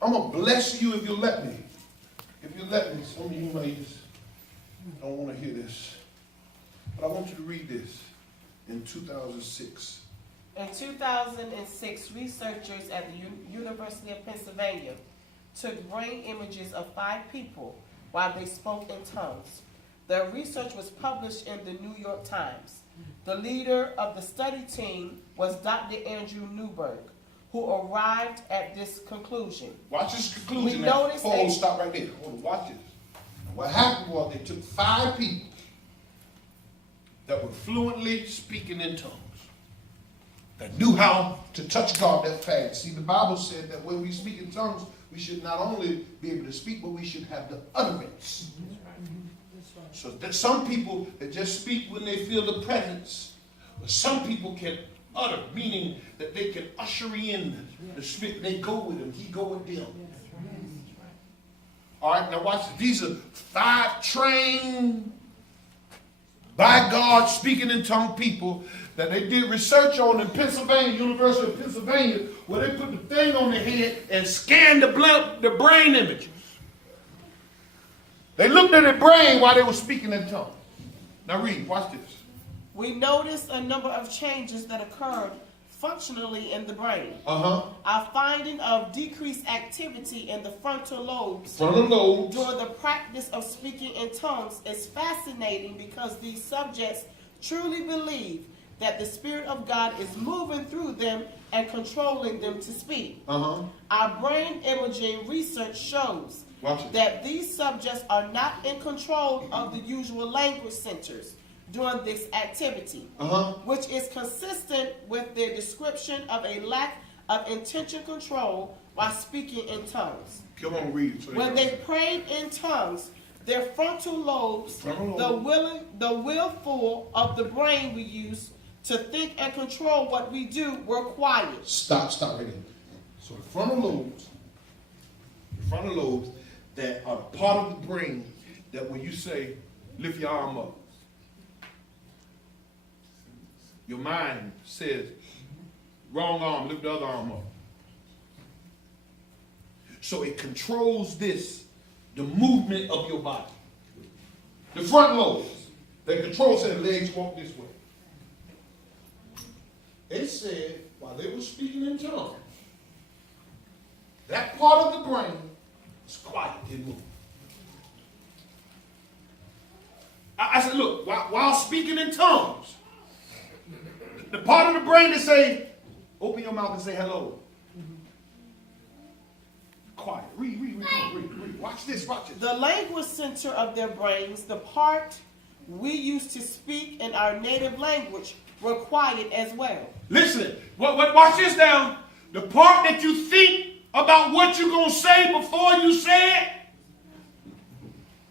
I'm going to bless you if you let me. If you let me. Some of you may don't want to hear this. But I want you to read this in 2006. In 2006, researchers at the University of Pennsylvania took brain images of 5 people while they spoke in tongues. Their research was published in the New York Times. The leader of the study team was Dr. Andrew Newberg, who arrived at this conclusion. Watch this conclusion. Stop right there. Hold on, watch this. What happened was they took 5 people that were fluently speaking in tongues, that knew how to touch God that fast. See, the Bible said that when we speak in tongues, we should not only be able to speak, but we should have the utterance. So there's some people that just speak when they feel the presence, but some people can utter, meaning that they can usher in the Spirit. They go with him. He go with them. All right, now watch this. These are 5 trained by God speaking in tongue people that they did research on in Pennsylvania, University of Pennsylvania, where they put the thing on their head and scanned the brain images. They looked at their brain while they were speaking in tongues. Now read, watch this. We noticed a number of changes that occurred functionally in the brain. Our finding of decreased activity in the frontal lobes during the practice of speaking in tongues is fascinating because these subjects truly believe that the Spirit of God is moving through them and controlling them to speak. Our brain imaging research shows that these subjects are not in control of the usual language centers during this activity, which is consistent with their description of a lack of intention control while speaking in tongues. Come on, read it. When they prayed in tongues, their frontal lobes, the willful of the brain we use to think and control what we do, were quiet. Stop right there. So the frontal lobes that are part of the brain that when you say, lift your arm up, your mind says, wrong arm, lift the other arm up. So it controls the movement of your body. The front lobes, they control, say, the legs walk this way. It said, while they were speaking in tongues, that part of the brain was quiet, didn't move. I said, look, while speaking in tongues, the part of the brain that say, open your mouth and say hello. Quiet. Read. Watch this. The language center of their brains, the part we use to speak in our native language, were quiet as well. Listen, watch this now. The part that you think about what you're going to say before you say it,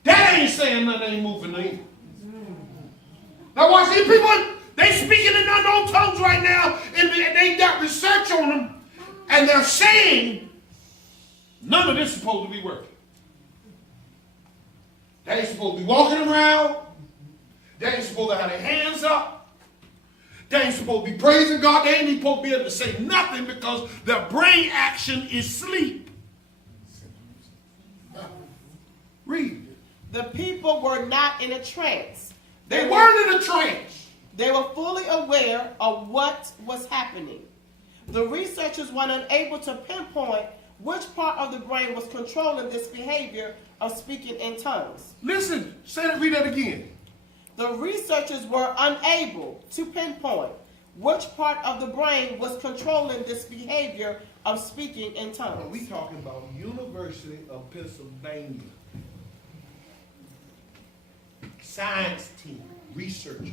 that ain't saying nothing, ain't moving either. Now watch these people, they speaking in unknown tongues right now, and they got research on them, and they're saying none of this is supposed to be working. They ain't supposed to be walking around. They ain't supposed to have their hands up. They ain't supposed to be praising God. They ain't supposed to be able to say nothing because their brain action is sleep. Read. The people were not in a trance. They weren't in a trance. They were fully aware of what was happening. The researchers were unable to pinpoint which part of the brain was controlling this behavior of speaking in tongues. Listen, read that again. The researchers were unable to pinpoint which part of the brain was controlling this behavior of speaking in tongues. Now, we talking about University of Pennsylvania. Science team, researchers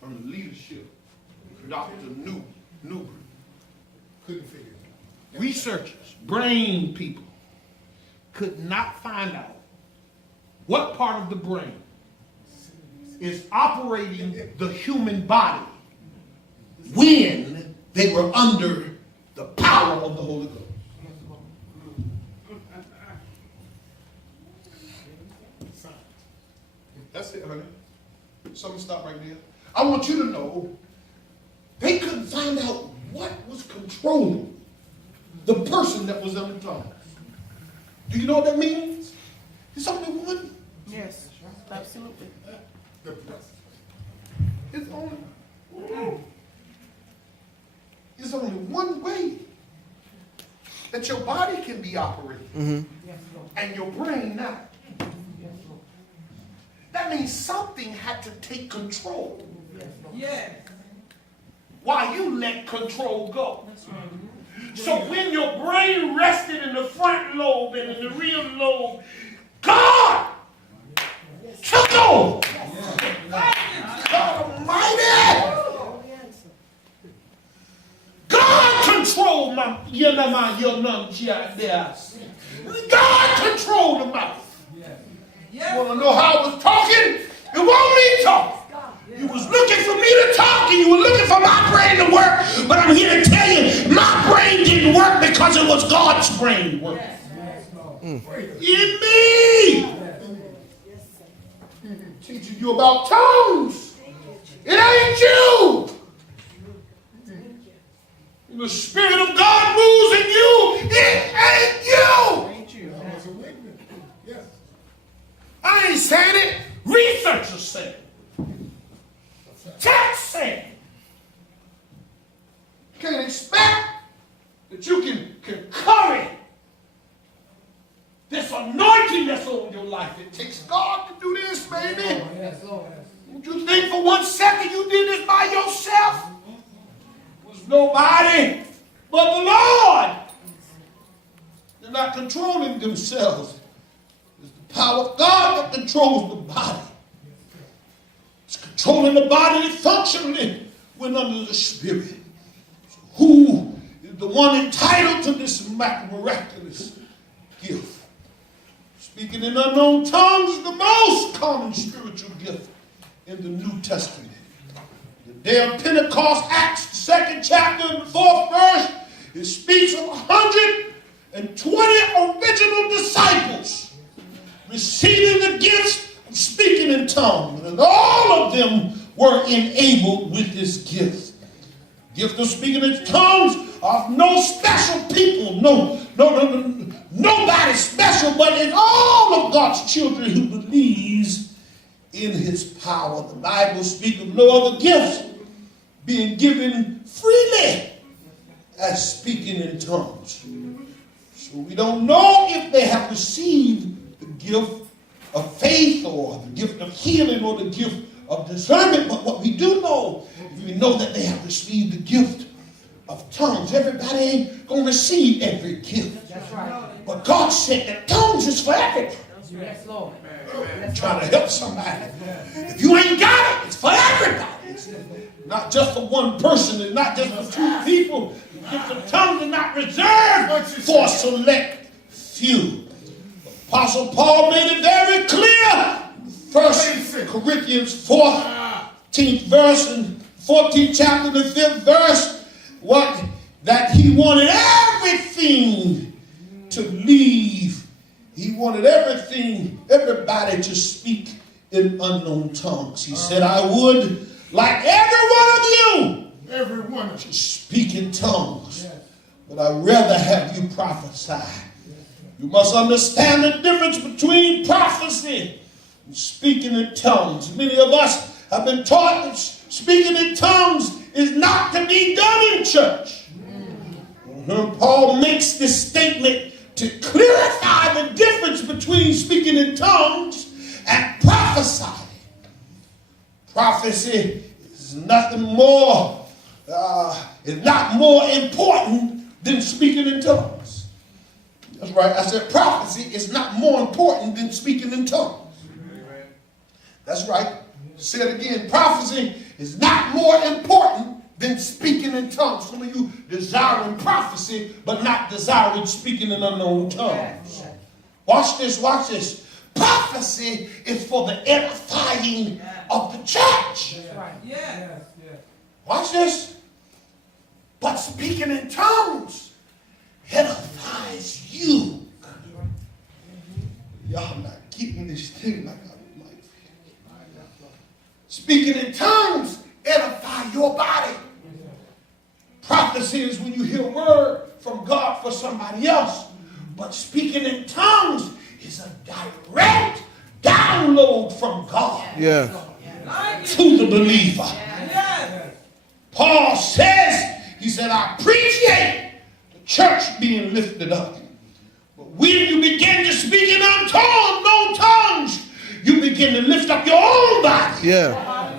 from the leadership, Dr. Newberg. Couldn't figure it out. Researchers, brain people, could not find out what part of the brain is operating the human body when they were under the power of the Holy Ghost. That's it, honey. Something stop right there. I want you to know they couldn't find out what was controlling the person that was in the tongues. Do you know what that means? It's only one. Yes, absolutely. It's only one way that your body can be operating and your brain not. That means something had to take control. Yes. Why you let control go. So when your brain rested in the front lobe and in the rear lobe, God took over. God Almighty. God controlled my God controlled the mouth. You want to know how I was talking? It won't me talk. You was looking for me to talk and you were looking for my brain to work. But I'm here to tell you, my brain didn't work because it was God's brain working. In me. Teaching you about tongues. It ain't you. The Spirit of God moves in you. It ain't you. I ain't saying it. Researchers say it. Text say it. You can't expect that you can curry this anointing that's on your life. It takes God to do this, baby. Would you think for 1 second you did this by yourself? Was nobody but the Lord. They're not controlling themselves. It's the power of God that controls the body. It's controlling the body functionally when under the Spirit. So who is the one entitled to this miraculous gift? Speaking in unknown tongues is the most common spiritual gift in the New Testament. The day of Pentecost, Acts, the 2nd chapter and the 4th verse, it speaks of 120 original disciples receiving the gifts of speaking in tongues. And all of them were enabled with this gift. Gift of speaking in tongues of no special people, nobody special, but in all of God's children who believes in his power. The Bible speaks of no other gifts being given freely as speaking in tongues. So we don't know if they have received the gift of faith or the gift of healing or the gift of discernment, but what we do know, we know that they have received the gift of tongues. Everybody ain't going to receive every gift. That's right. But God said that tongues is for everybody. Yes, Lord. I'm trying to help somebody. If you ain't got it, it's for everybody. It's not just for one person. It's not just for two people. The gift of tongues is not reserved for a select few. Apostle Paul made it very clear. 1 Corinthians 14th verse and 14th chapter, the 5th verse, that he wanted everything to leave. He wanted everybody to speak in unknown tongues. He said, I would, like every one of you, to speak in tongues. But I'd rather have you prophesy. You must understand the difference between prophecy and speaking in tongues. Many of us have been taught that speaking in tongues is not to be done in church. Paul makes this statement to clarify the difference between speaking in tongues and prophesying. Prophecy is nothing more, is not more important than speaking in tongues. That's right. I said prophecy is not more important than speaking in tongues. That's right. Say it again. Prophecy is not more important than speaking in tongues. Some of you desiring prophecy, but not desiring speaking in unknown tongues. Watch this, watch this. Prophecy is for the edifying of the church. Watch this. But speaking in tongues edifies you. Y'all not getting this thing like I might. Speaking in tongues edify your body. Prophecy is when you hear a word from God for somebody else. But speaking in tongues is a direct download from God to the believer. Paul says, he said, I appreciate the church being lifted up. But when you begin to speak in unknown tongues, you begin to lift up your own body,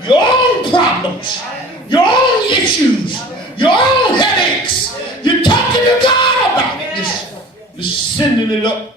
your own problems, your own issues, your own headaches. You're talking to God about it. You're sending it up